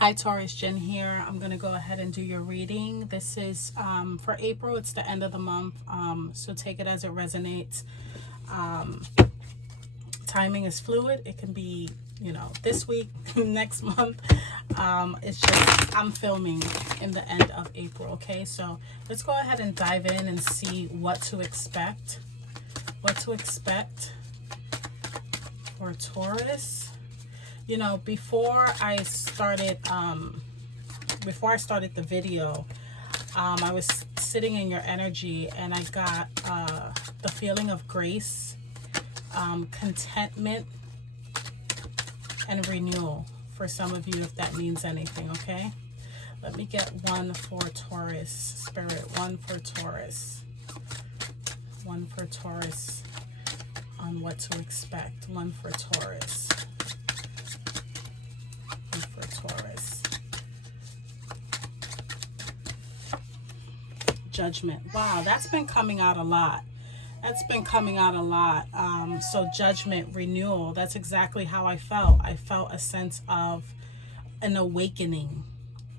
Hi Taurus, Jen here. I'm going to go ahead and do your reading. This is for April. It's the end of the month, so take it as it resonates. Um, Timing is fluid. It can be, this week, next month. It's just I'm filming in the end of April, okay? So let's go ahead and dive in and see what to expect. What to expect for Taurus. Before I started the video, I was sitting in your energy and I got the feeling of grace, contentment, and renewal for some of you, if that means anything. Okay, let me get one for Taurus, Spirit. One for Taurus. One for Taurus on what to expect. One for Taurus. Taurus. Judgment. Wow, that's been coming out a lot. So judgment, renewal, that's exactly how I felt. I felt a sense of an awakening.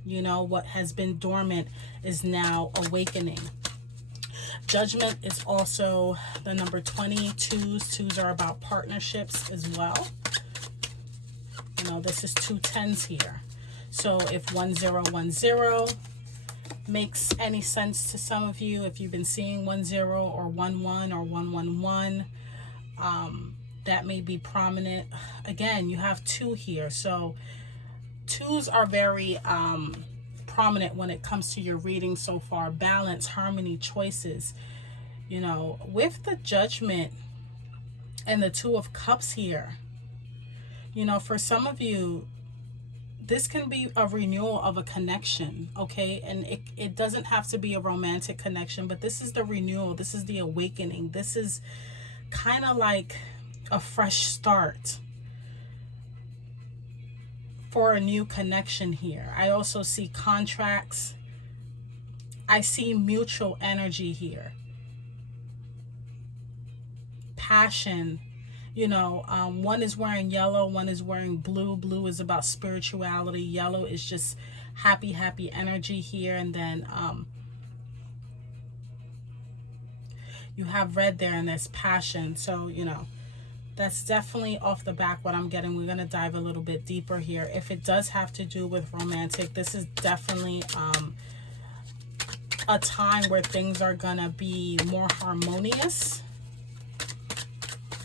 What has been dormant is now awakening. Judgment is also the number 20. Twos are about partnerships as well. This is 2 10s here. So if 1010 makes any sense to some of you, if you've been seeing 10 or 11 or 111, that may be prominent. Again, you have 2 here. So 2s are very prominent when it comes to your reading so far. Balance, harmony, choices. With the Judgment and the 2 of Cups here, for some of you, this can be a renewal of a connection, okay? And it doesn't have to be a romantic connection, but this is the renewal. This is the awakening. This is kind of like a fresh start for a new connection here. I also see contracts. I see mutual energy here. Passion. One is wearing yellow, one is wearing blue. Blue is about spirituality. Yellow is just happy energy here. And then you have red there, and there's passion. So, that's definitely off the back what I'm getting. We're going to dive a little bit deeper here. If it does have to do with romantic, this is definitely a time where things are going to be more harmonious.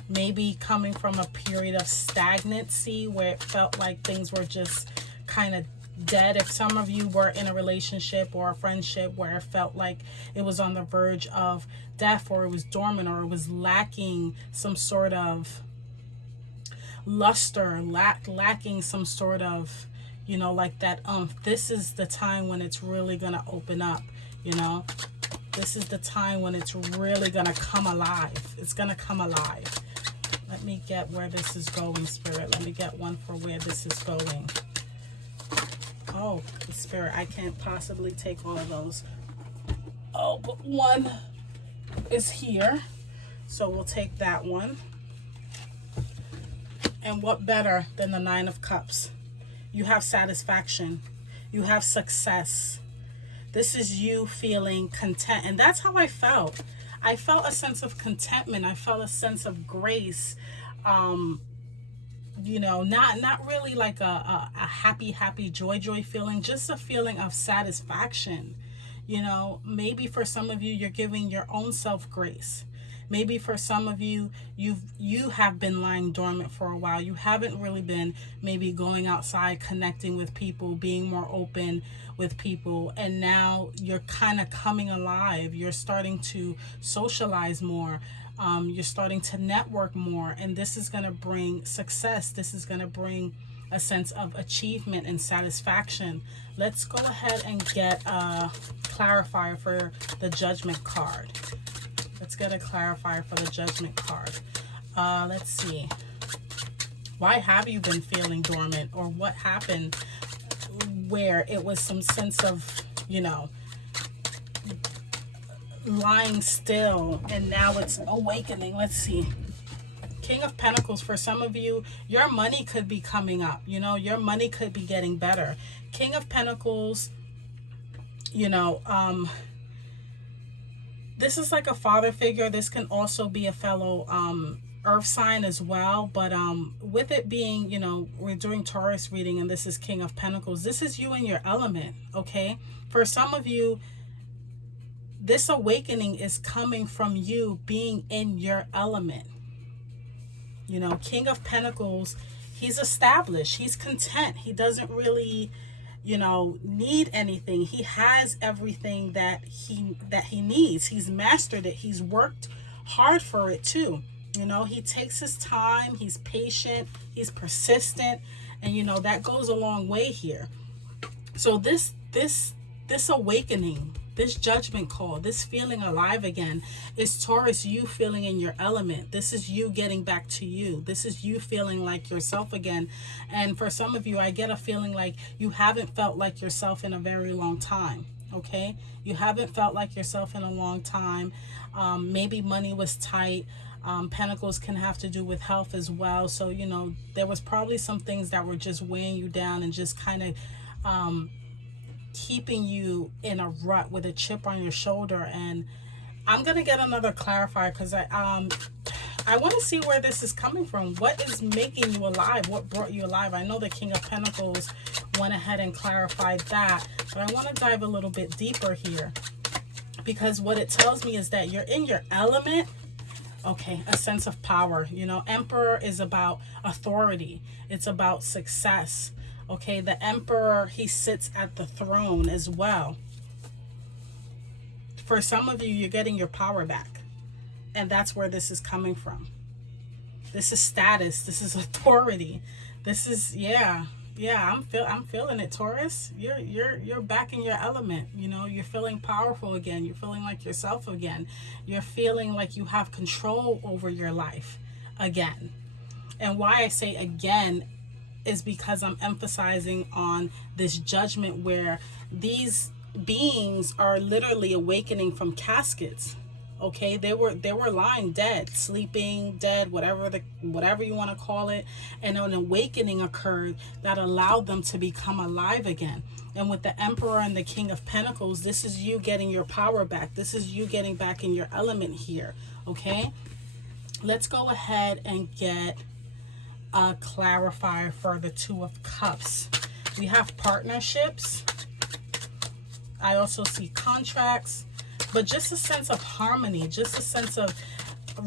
Maybe coming from a period of stagnancy where it felt like things were just kind of dead. If some of you were in a relationship or a friendship where it felt like it was on the verge of death, or it was dormant, or it was lacking some sort of luster, lacking some sort of, like that this is the time when it's really going to open up. This is the time when it's really going to come alive. It's going to come alive. Let me get where this is going, Spirit. Let me get one for where this is going. Oh, Spirit, I can't possibly take all of those. Oh, but one is here. So we'll take that one. And what better than the 9 of Cups? You have satisfaction. You have success. This is you feeling content. And that's how I felt. I felt a sense of contentment. I felt a sense of grace. Not really like a happy, joy feeling, just a feeling of satisfaction. Maybe for some of you, you're giving your own self grace. Maybe for some of you, you have been lying dormant for a while. You haven't really been maybe going outside, connecting with people, being more open with people, and now you're kind of coming alive. You're starting to socialize more. You're starting to network more, and this is going to bring success. This is going to bring a sense of achievement and satisfaction. Let's go ahead and get a clarifier for the Judgment card. Let's get a clarifier for the Judgment card. Let's see. Why have you been feeling dormant, or what happened where it was some sense of, lying still, and now it's awakening? Let's see. King of Pentacles, for some of you, your money could be coming up. You know, your money could be getting better. King of Pentacles, you know, this is like a father figure. This can also be a fellow earth sign as well. But with it being, you know, we're doing Taurus reading and this is King of Pentacles. This is you in your element, okay? For some of you, this awakening is coming from you being in your element. You know, King of Pentacles, he's established, he's content, he doesn't really, you know, need anything. He has everything that he needs. He's mastered it. He's worked hard for it too. You know, he takes his time, he's patient, he's persistent, and you know, that goes a long way here. So this awakening, this judgment call, this feeling alive again, is Taurus, you feeling in your element. This is you getting back to you. This is you feeling like yourself again. And for some of you, I get a feeling like you haven't felt like yourself in a very long time. Okay? You haven't felt like yourself in a long time. Maybe money was tight. Pentacles can have to do with health as well. So, you know, there was probably some things that were just weighing you down and just kind of keeping you in a rut with a chip on your shoulder. And I'm gonna get another clarifier because I want to see where this is coming from. What is making you alive? What brought you alive? I know the King of Pentacles went ahead and clarified that, but I want to dive a little bit deeper here, because what it tells me is that you're in your element. Okay, a sense of power. You know, Emperor is about authority. It's about success. Okay, the Emperor, he sits at the throne as well. For some of you, you're getting your power back. And that's where this is coming from. This is status. This is authority. This is, yeah, I'm feeling it, Taurus. You're back in your element. You know, you're feeling powerful again. You're feeling like yourself again. You're feeling like you have control over your life again. And why I say again is because I'm emphasizing on this judgment where these beings are literally awakening from caskets. Okay, they were lying dead, sleeping, dead, whatever you want to call it, and an awakening occurred that allowed them to become alive again. And with the Emperor and the King of Pentacles, this is you getting your power back. This is you getting back in your element here. Okay, let's go ahead and get a clarifier for the Two of Cups. We have partnerships. I also see contracts, but just a sense of harmony, just a sense of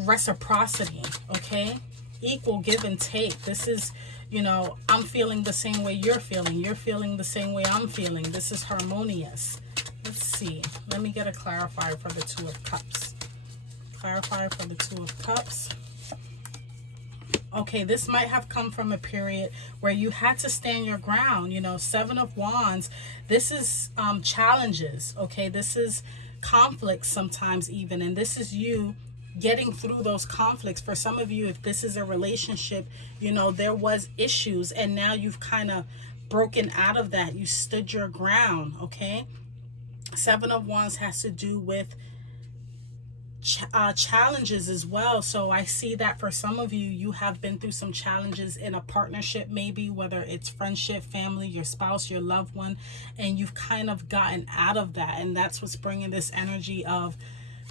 reciprocity, okay? Equal give and take. This is, you know, I'm feeling the same way you're feeling. You're feeling the same way I'm feeling. This is harmonious. Let's see. Let me get a clarifier for the Two of Cups. Clarifier for the Two of Cups. Okay, this might have come from a period where you had to stand your ground. You know, Seven of Wands, this is challenges, okay? This is conflicts sometimes even, and this is you getting through those conflicts. For some of you, if this is a relationship, you know, there was issues and now you've kind of broken out of that. You stood your ground, okay? Seven of Wands has to do with challenges as well. So I see that for some of you, you have been through some challenges in a partnership, maybe whether it's friendship, family, your spouse, your loved one, and you've kind of gotten out of that. And that's what's bringing this energy of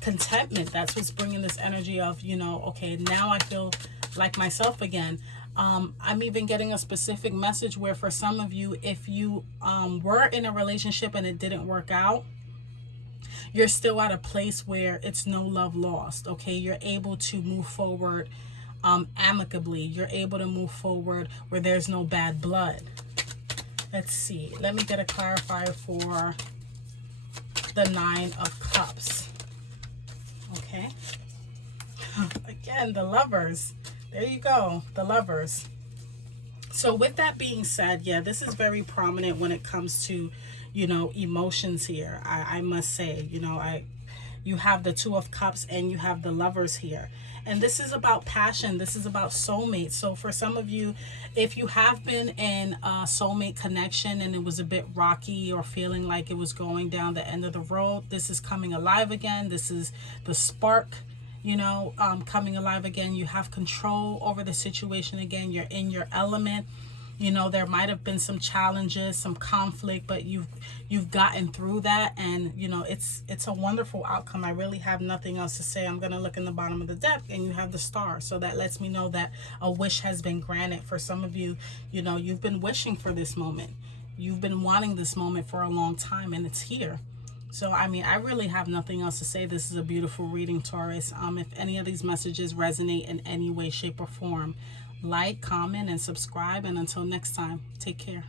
contentment. That's what's bringing this energy of, you know, okay, now I feel like myself again. I'm even getting a specific message where for some of you, if you were in a relationship and it didn't work out, you're still at a place where it's no love lost, okay? You're able to move forward amicably. You're able to move forward where there's no bad blood. Let's see. Let me get a clarifier for the Nine of Cups. Okay. Again, the Lovers. There you go, the Lovers. So with that being said, yeah, this is very prominent when it comes to, you know, emotions here. I must say, you know, you have the Two of Cups and you have the Lovers here. And this is about passion. This is about soulmates. So for some of you, if you have been in a soulmate connection and it was a bit rocky or feeling like it was going down the end of the road, this is coming alive again. This is the spark, coming alive again. You have control over the situation again. You're in your element. There might have been some challenges, some conflict, but you've gotten through that, and it's a wonderful outcome. I really have nothing else to say. I'm gonna look in the bottom of the deck, and you have the star, so that lets me know that a wish has been granted. For some of you, you've been wishing for this moment. You've been wanting this moment for a long time, and it's here. So, I mean, I really have nothing else to say. This is a beautiful reading, Taurus. If any of these messages resonate in any way, shape, or form, like, comment, and subscribe. And until next time, take care.